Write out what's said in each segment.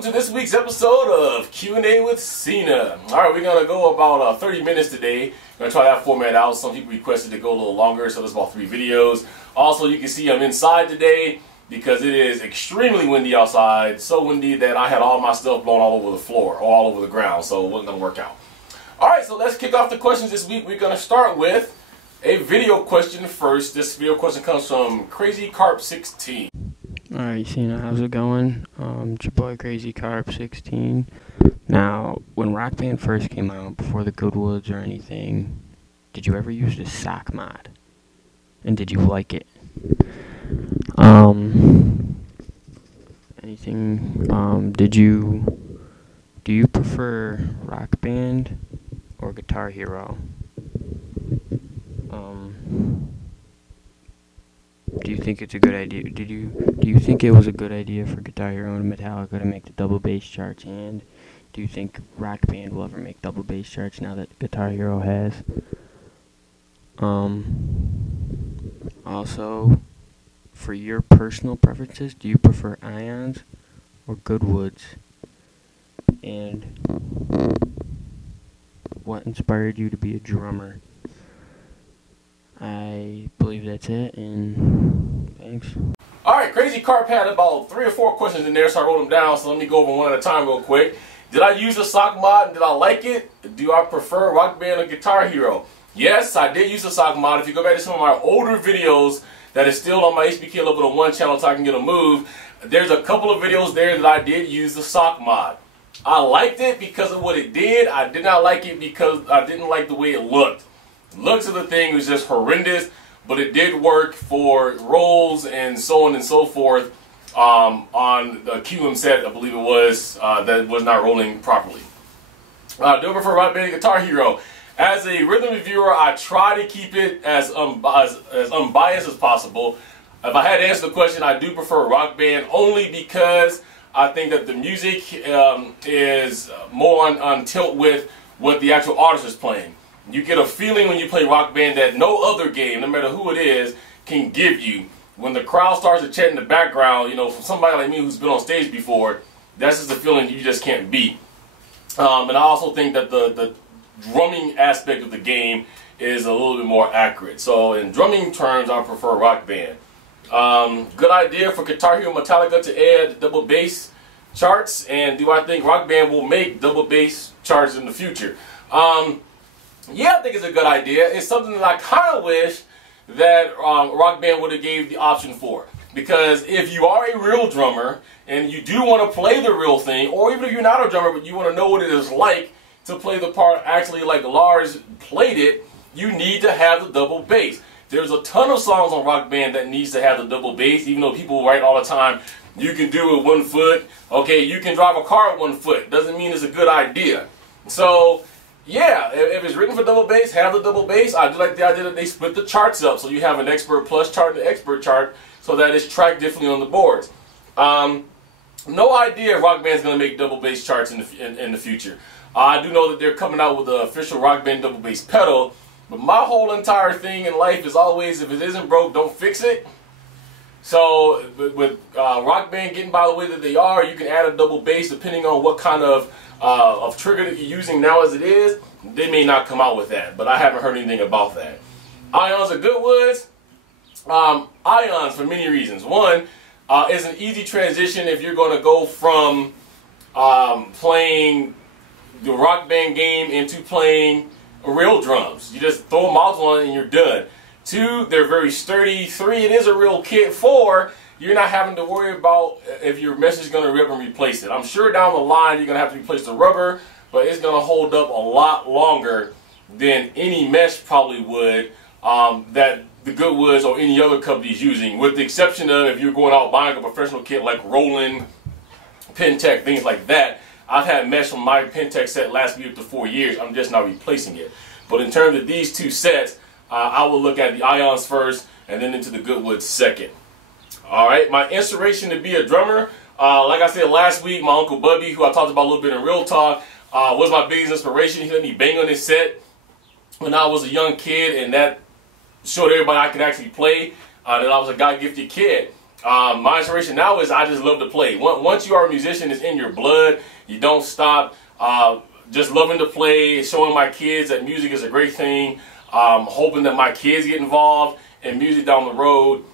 welcome to this week's episode of Q&A with Cena. Alright, we're going to go about 30 minutes today. We're going to try that format out. Some people requested to go a little longer, so there's about 3 videos. Also, you can see I'm inside today because it is extremely windy outside. So windy that I had all my stuff blown all over the floor, or all over the ground, so it wasn't going to work out. Alright, so let's kick off the questions this week. We're going to start with a video question first. This video question comes from Crazy Carp 16. Alright, Cena, how's it going? It's your boy Crazy Carp 16. Now, when Rock Band first came out, before the GoodWoods or anything, did you ever use the sockmod? And did you like it? Do you prefer Rock Band or Guitar Hero? Do you think it's a good idea? Do you think it was a good idea for Guitar Hero and Metallica to make the double bass charts? And do you think Rock Band will ever make double bass charts now that Guitar Hero has? Also, for your personal preferences, do you prefer Ions or GoodWoods? And what inspired you to be a drummer? I believe that's it, and thanks. Alright, Crazy Carp had about 3 or 4 questions in there, so I wrote them down, so let me go over one at a time real quick. Did I use the sock mod and did I like it? Do I prefer Rock Band or Guitar Hero? Yes, I did use the sock mod. If you go back to some of my older videos that is still on my HBK Level 1 channel so I can get a move, there's a couple of videos there that I did use the sock mod. I liked it because of what it did. I did not like it because I didn't like the way it looked. Looks of the thing was just horrendous, but it did work for rolls and so on and so forth on the QM set, I believe it was, that was not rolling properly. Do I prefer Rock Band and Guitar Hero? As a rhythm reviewer, I try to keep it as unbiased as possible. If I had to answer the question, I do prefer Rock Band only because I think that the music is more on tilt with what the actual artist is playing. You get a feeling when you play Rock Band that no other game, no matter who it is, can give you. When the crowd starts to chant in the background, you know, from somebody like me who's been on stage before, that's just a feeling you just can't beat. And I also think that the drumming aspect of the game is a little bit more accurate. So in drumming terms, I prefer Rock Band. Good idea for Guitar Hero Metallica to add double bass charts, and do I think Rock Band will make double bass charts in the future? Yeah, I think it's a good idea. It's something that I kind of wish that Rock Band would have gave the option for. Because if you are a real drummer and you do want to play the real thing, or even if you're not a drummer but you want to know what it is like to play the part actually like Lars played it, you need to have the double bass. There's a ton of songs on Rock Band that needs to have the double bass, even though people write all the time, you can do it with 1 foot. Okay, you can drive a car with 1 foot. Doesn't mean it's a good idea. So, yeah, if it's written for double bass, have the double bass. I do like the idea that they split the charts up, so you have an expert plus chart and an expert chart, so that it's tracked differently on the boards. No idea if Rock Band's going to make double bass charts in the future. I do know that they're coming out with the official Rock Band double bass pedal, but my whole entire thing in life is always, if it isn't broke, don't fix it. So with Rock Band getting by the way that they are, you can add a double bass depending on what kind of trigger that you're using now as it is. They may not come out with that, but I haven't heard anything about that. Ions or GoodWoods? Ions for many reasons. One, it's an easy transition if you're going to go from playing the Rock Band game into playing real drums. You just throw a module on it and you're done. 2, they're very sturdy. 3, it is a real kit. 4, you're not having to worry about if your mesh is going to rip and replace it. I'm sure down the line you're going to have to replace the rubber, but it's going to hold up a lot longer than any mesh probably would that the GoodWoods or any other company is using, with the exception of if you're going out buying a professional kit like Roland, Pentec, things like that. I've had mesh from my Pentec set last me up to 4 years. I'm just not replacing it. But in terms of these 2 sets, I will look at the Ions first and then into the GoodWoods second. Alright, my inspiration to be a drummer, like I said last week, my Uncle Bubby, who I talked about a little bit in Real Talk, was my biggest inspiration. He let me bang on his set when I was a young kid, and that showed everybody I could actually play, that I was a God-gifted kid. My inspiration now is I just love to play. Once you are a musician, it's in your blood. You don't stop. Just loving to play, showing my kids that music is a great thing. Hoping that my kids get involved in music down the road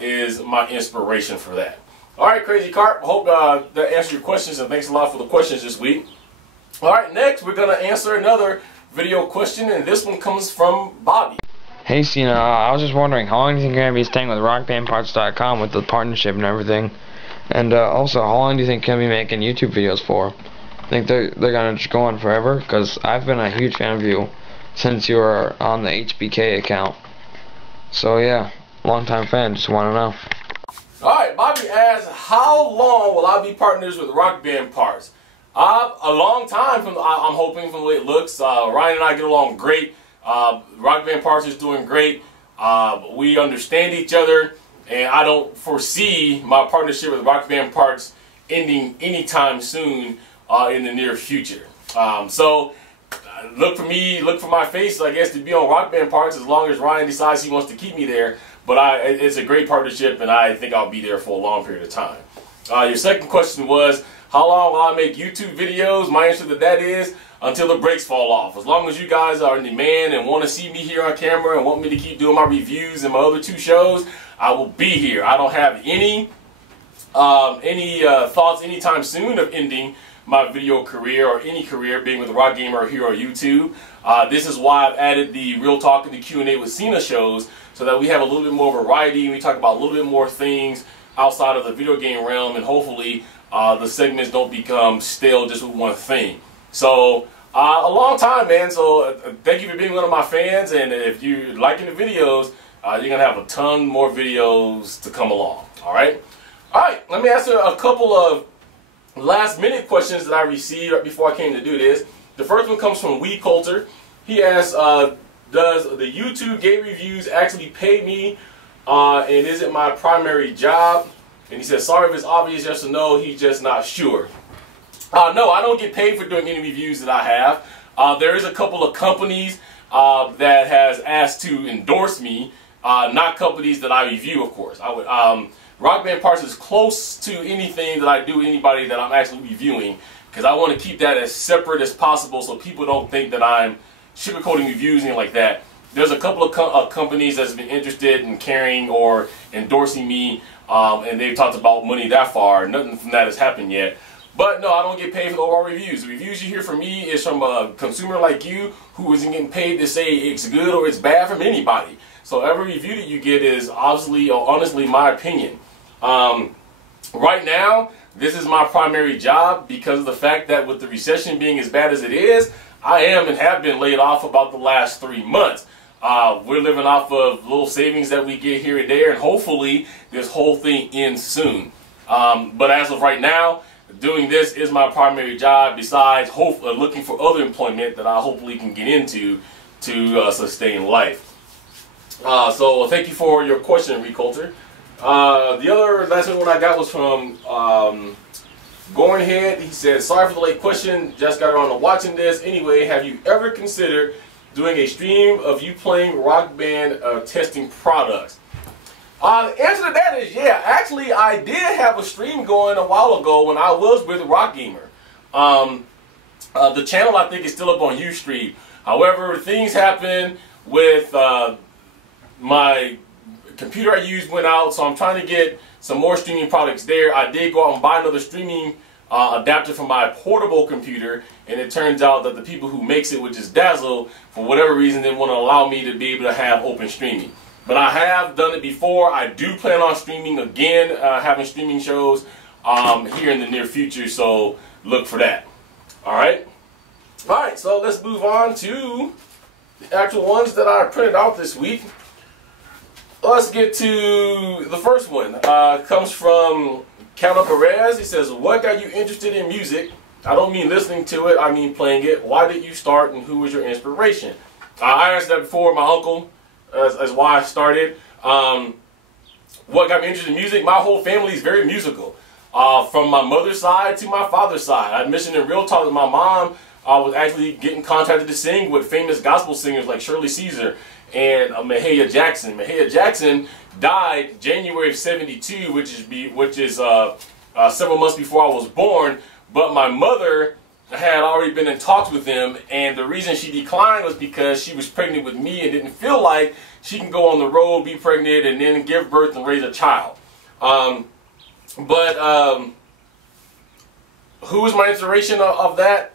is my inspiration for that. All right, Crazy Carp. I hope that answered your questions, and thanks a lot for the questions this week. All right, next we're going to answer another video question, and this one comes from Bobby. Hey Cena, I was just wondering, how long do you think you're going to be staying with rockbandparts.com with the partnership and everything? And also, how long do you think you're going to be making YouTube videos for? I think they're going to just go on forever? Because I've been a huge fan of you since you were on the HBK account. So yeah, long-time fan, just want to know. Alright, Bobby asks, how long will I be partners with Rock Band Parts? A long time, I'm hoping, from the way it looks. Ryan and I get along great. Rock Band Parts is doing great. We understand each other, and I don't foresee my partnership with Rock Band Parts ending anytime soon in the near future. So look for me, look for my face, I guess, to be on Rock Band Parts as long as Ryan decides he wants to keep me there. But it's a great partnership, and I think I'll be there for a long period of time. Your second question was, how long will I make YouTube videos? My answer to that is, until the brakes fall off. As long as you guys are in demand and want to see me here on camera and want me to keep doing my reviews and my other 2 shows, I will be here. I don't have any thoughts anytime soon of ending my video career or any career being with a rock gamer here on YouTube. This is why I've added the Real Talk and the Q&A with Cena shows, so that we have a little bit more variety and we talk about a little bit more things outside of the video game realm, and hopefully the segments don't become stale just with one thing. So a long time, man. So thank you for being one of my fans, and if you're liking the videos, you're gonna have a ton more videos to come along. All right, let me answer a couple of last minute questions that I received right before I came to do this. The first one comes from Weecoulter. He asks, does the YouTube game reviews actually pay me, and is it my primary job? And he says, sorry if it's obvious yes or no, he's just not sure. No, I don't get paid for doing any reviews that I have. There is a couple of companies that has asked to endorse me, not companies that I review, of course. Rock Band Parts is close to anything that I do, anybody that I'm actually reviewing, because I want to keep that as separate as possible so people don't think that I'm sugarcoating reviews and like that. There's a couple of companies that's been interested in carrying or endorsing me, and they've talked about money that far. Nothing from that has happened yet. But no, I don't get paid for the overall reviews. The reviews you hear from me is from a consumer like you who isn't getting paid to say it's good or it's bad from anybody. So every review that you get is obviously or honestly my opinion. Right now, this is my primary job because of the fact that with the recession being as bad as it is, I am and have been laid off about the last 3 months. We're living off of little savings that we get here and there, and hopefully this whole thing ends soon. But as of right now, doing this is my primary job, besides looking for other employment that I hopefully can get into to sustain life. So thank you for your question, Weecoulter. The other last one I got was from Goroonhead. He said, sorry for the late question, just got around to watching this. Anyway, have you ever considered doing a stream of you playing Rock Band testing products? The answer to that is yeah. Actually, I did have a stream going a while ago when I was with Rock Gamer. The channel I think is still up on Ustream. However, things happen with my computer I used went out, so I'm trying to get some more streaming products there. I did go out and buy another streaming adapter for my portable computer, and it turns out that the people who makes it, which is Dazzle, for whatever reason didn't want to allow me to be able to have open streaming. But I have done it before. I do plan on streaming again, having streaming shows here in the near future, so look for that. Alright, so let's move on to the actual ones that I printed out this week. Let's get to the first one. Comes from Catabarez. He says, what got you interested in music? I don't mean listening to it, I mean playing it. Why did you start, and who was your inspiration? I answered that before. My uncle is why I started. What got me interested in music? My whole family is very musical. From my mother's side to my father's side. I mentioned in Real Talk that my mom was actually getting contacted to sing with famous gospel singers like Shirley Caesar and Mahalia Jackson. Mahalia Jackson died January of '72, which is several months before I was born. But my mother had already been in talks with him, and the reason she declined was because she was pregnant with me and didn't feel like she can go on the road, be pregnant, and then give birth and raise a child. Who was my inspiration of that?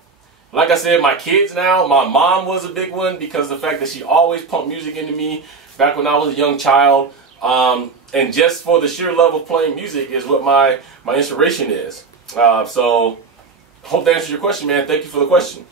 Like I said, my kids now. My mom was a big one because of the fact that she always pumped music into me back when I was a young child. And just for the sheer love of playing music is what my inspiration is. So, hope that answers your question, man. Thank you for the question.